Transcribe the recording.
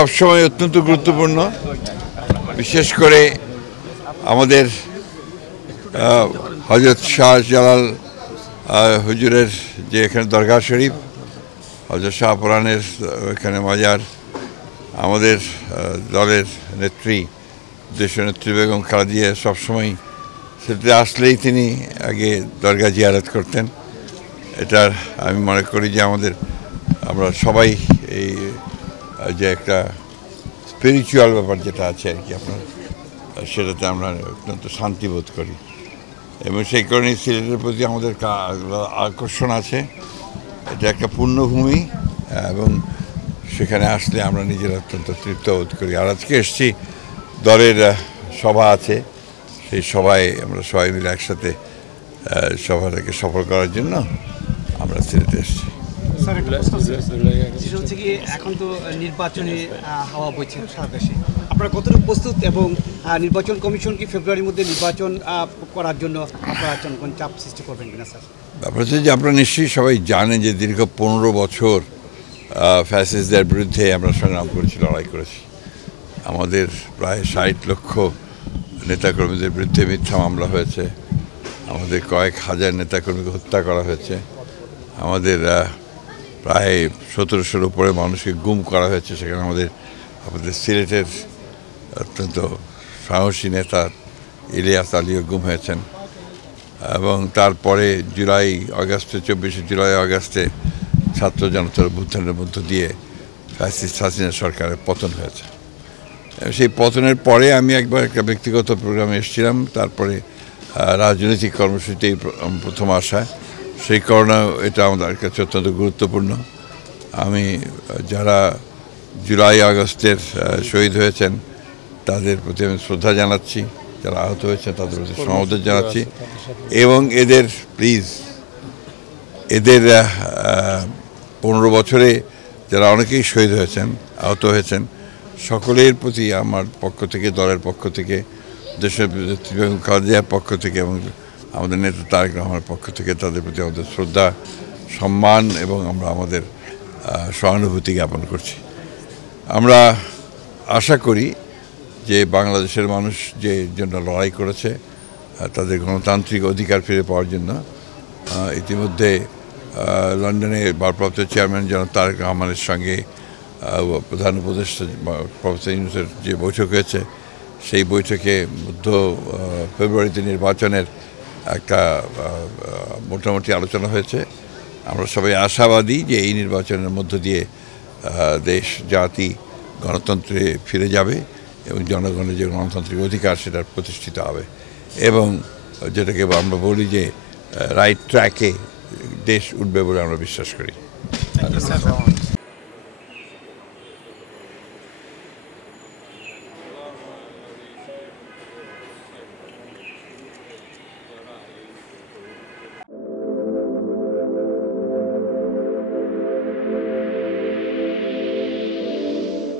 সবসময় অত্যন্ত গুরুত্বপূর্ণ, বিশেষ করে আমাদের হযরত শাহ জালাল হুজুরের যে এখানে দরগাহ শরীফ, হযরত শাহ পরানের এখানে মাজার, আমাদের দলের নেত্রী দেশনেত্রী বেগম খালেদা জিয়া সবসময় সেটাতে আসলেই তিনি আগে দরগা জিয়ারত করতেন। এটার আমি মনে করি যে আমরা সবাই এই যে একটা স্পিরিচুয়াল ব্যাপার যেটা আছে আর কি আপনার, সেটাতে আমরা অত্যন্ত শান্তিবোধ করি এবং সেই কারণে সিলেটের প্রতি আমাদের আকর্ষণ আছে। এটা একটা পুণ্যভূমি এবং সেখানে আসলে আমরা নিজেরা অত্যন্ত তৃপ্ত বোধ করি। আর আজকে এসেছি, দলের সভা আছে, সেই সভায় আমরা সবাই মিলে একসাথে সভাটাকে সফল করার জন্য আমরা সিলেটে এসেছি। এখন তো নির্বাচনী হাওয়া বইছে সারা দেশে, আপনারা কতটুকু প্রস্তুত এবং নির্বাচন কমিশন কি ফেব্রুয়ারির মধ্যে নির্বাচন করার জন্য আপনারা জনগণ চাপ সৃষ্টি করবেন কিনা স্যার? ব্যাপার হচ্ছে যে আপনারা নিশ্চয়ই সবাই জানেন যে দীর্ঘ 15 বছর ফ্যাসিস্টদের বিরুদ্ধে আমরা সংগ্রাম করেছি, লড়াই করেছি। আমাদের প্রায় 60 লক্ষ নেতাকর্মীদের বিরুদ্ধে মিথ্যা মামলা হয়েছে, আমাদের কয়েক হাজার নেতাকর্মীকে হত্যা করা হয়েছে, আমাদের প্রায় 1700-র উপরে মানুষকে গুম করা হয়েছে। সেখানে আমাদের সিলেটের অত্যন্ত সাহসী নেতা ইলিয়াস আলীও গুম হয়েছেন এবং তারপরে 24 জুলাই আগস্টে ছাত্র জনতার অভ্যুত্থানের মধ্য দিয়ে ফ্যাসিস্ট হাসিনা সরকারের পতন হয়েছে। সেই পতনের পরে আমি একবার একটা ব্যক্তিগত প্রোগ্রামে এসেছিলাম, তারপরে রাজনৈতিক কর্মসূচিতেই প্রথম আসা। সেই কারণে এটা আমাদের কাছে অত্যন্ত গুরুত্বপূর্ণ। আমি যারা জুলাই আগস্টের শহীদ হয়েছেন তাদের প্রতি আমি শ্রদ্ধা জানাচ্ছি, যারা আহত হয়েছেন তাদের প্রতি সমবেদনা জানাচ্ছি এবং এদের 15 বছরে যারা অনেকেই শহীদ হয়েছেন, আহত হয়েছেন, সকলের প্রতি আমার পক্ষ থেকে, দলের পক্ষ থেকে, দেশের বেগম খালেদা জিয়ার পক্ষ থেকে এবং আমাদের নেতা তারেক রহমানের পক্ষ থেকে তাদের প্রতি আমাদের শ্রদ্ধা, সম্মান এবং আমরা আমাদের সহানুভূতি জ্ঞাপন করছি। আমরা আশা করি যে বাংলাদেশের মানুষ যে জন্য লড়াই করেছে তাদের গণতান্ত্রিক অধিকার ফিরে পাওয়ার জন্য, ইতিমধ্যে লন্ডনে ভারপ্রাপ্ত চেয়ারম্যান জনাব তারেক রহমানের সঙ্গে প্রধান উপদেষ্টা প্রফেসর ইউনূসের যে বৈঠক হয়েছে, সেই বৈঠকে ফেব্রুয়ারিতে নির্বাচনের একটা মোটামুটি আলোচনা হয়েছে। আমরা সবাই আশাবাদী যে এই নির্বাচনের মধ্য দিয়ে দেশ জাতি গণতন্ত্রে ফিরে যাবে এবং জনগণের যে গণতান্ত্রিক অধিকার সেটা প্রতিষ্ঠিত হবে এবং যেটাকে আমরা বলি যে রাইট ট্র্যাকে দেশ উঠবে বলে আমরা বিশ্বাস করি।